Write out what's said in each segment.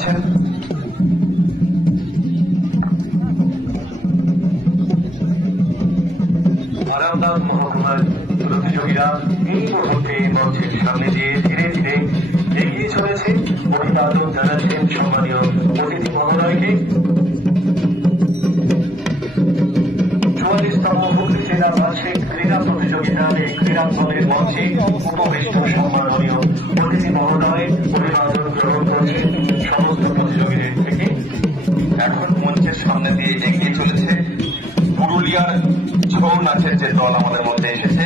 জানাচ্ছেন। মানবতার মহাকুমার প্রতিযোগীরা এই মুহূর্তে মঞ্চের সামনে দিয়ে ধীরে ধীরে এগিয়ে চলেছে। অভিবাদন জানাচ্ছেন সম্মানীয় অতিথি মহোদয়কে। 44তম হুগলি জেলা বার্ষিক ক্রীড়া প্রতিযোগিতার এই ক্রীড়াঙ্গনের মঞ্চে উপবিষ্ট সম্মাননীয় অতিথি মহোদয় অভিবাদন গ্রহণ করছেন সমস্ত প্রতিযোগীদের থেকে। এখন মঞ্চের সামনে দিয়ে এগিয়ে চলেছে পুরুলিয়ার ছৌ নাচের যে দল আমাদের মধ্যে এসেছে,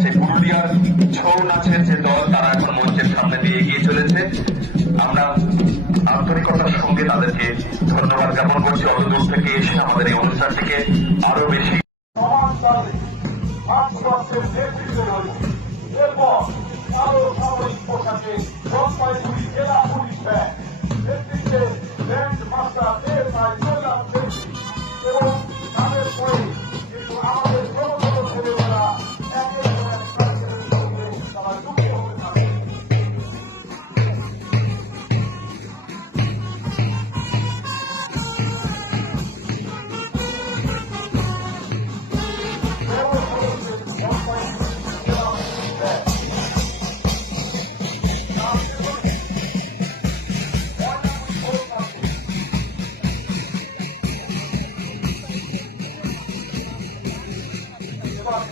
সেই পুরুলিয়ার ছৌ নাচের যে দল তারা এখন মঞ্চের সামনে দিয়ে এগিয়ে চলেছে। আমরা আন্তরিকতার সঙ্গে তাদেরকে ধন্যবাদ জ্ঞাপন করছি অতদূর থেকে এসে আমাদের এই অনুষ্ঠানটিকে আরো বেশি এরপর আরো সামরিক পোশাকে জলপাইগুড়ি জেলা পুলিশ ব্যান্ড নেতৃত্বে ব্যান্ড মাস্টার এবং তাদের পরে কিন্তু আমাদের ছোট ছোট ছেলেমেয়েরা একের পর এক কাজের সঙ্গে তারা যুক্ত হতে থাকে।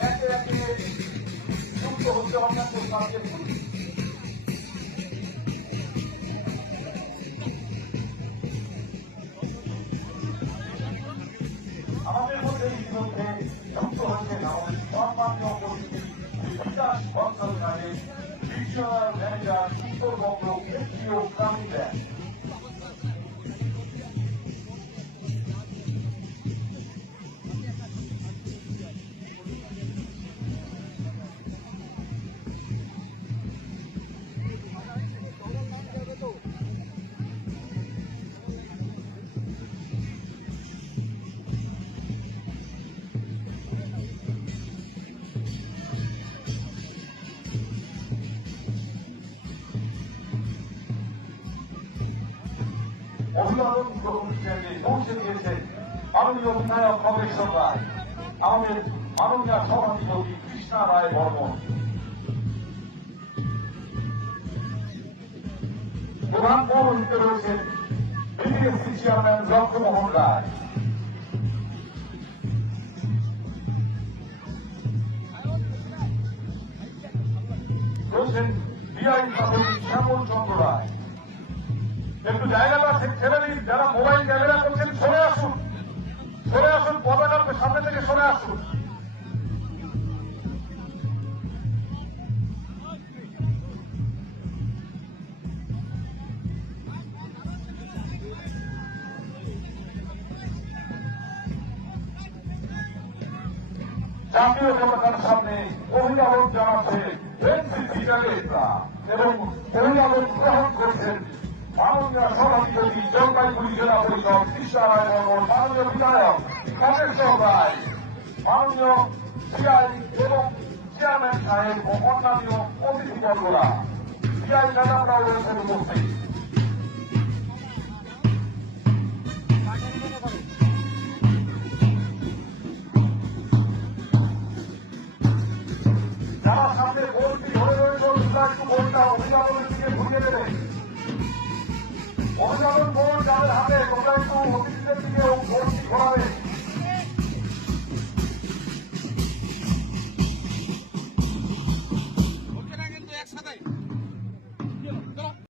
একে একে যুক্ত হতে অন্যান্য কাজের পুলিশ আমাদের মধ্যে ইতিমধ্যে যুক্ত হচ্ছেন আমাদের সম্মানীয় অতিথি বিকাশ বন্দ্যোপাধ্যায় রিজিওনাল ম্যানেজার উত্তরবঙ্গ কেন্দ্রীয় গ্রামীণ ব্যাংক। অভিবাদন অনুষ্ঠানে পৌঁছে দিয়েছেন মাননীয় বিধায়ক খগেশ্বর রায়, আমাদের মাননীয় সভাধিপতি কৃষ্ণা রায় বর্মন, প্রধান পৌরহিতে রয়েছেন বিডিএসসি চেয়ারম্যান লক্ষ্যমোহন রায়, রয়েছেন বিআই প্রাথমিক শ্যামল চন্দ্র রায়। একটু জায়গাটা ছেড়ে দিন, যারা মোবাইল ক্যামেরা করছেন সরে আসুন, সরে আসুন, পতাকার সামনে থেকে সরে আসুন। জাতীয় পতাকার সামনে অভিভাবক জানাচ্ছে এনসিপি ক্যাডেটরা এবং অভিভাবক গ্রহণ করছেন মাননীয় সভাধিপতি জলপাইগুড়ি জেলা পরিষদ কৃষ্ণা রায় বর্মন, মাননীয় বিধায়ক খগেশ্বর রায়, মাননীয় সিআই এবং চেয়ারম্যান সাহেব ও অন্যান্য অতিথিবর্গরা, সিআই ম্যাডামরাও রয়েছেন উপস্থিত। যারা সামনে গোলটি ধরে রয়েছে একটু গোলটা অভিভাবকের দিকে ঘুরিয়ে দেবেন। অভিভাবক বোন যাদের হাতে তোমরা একটু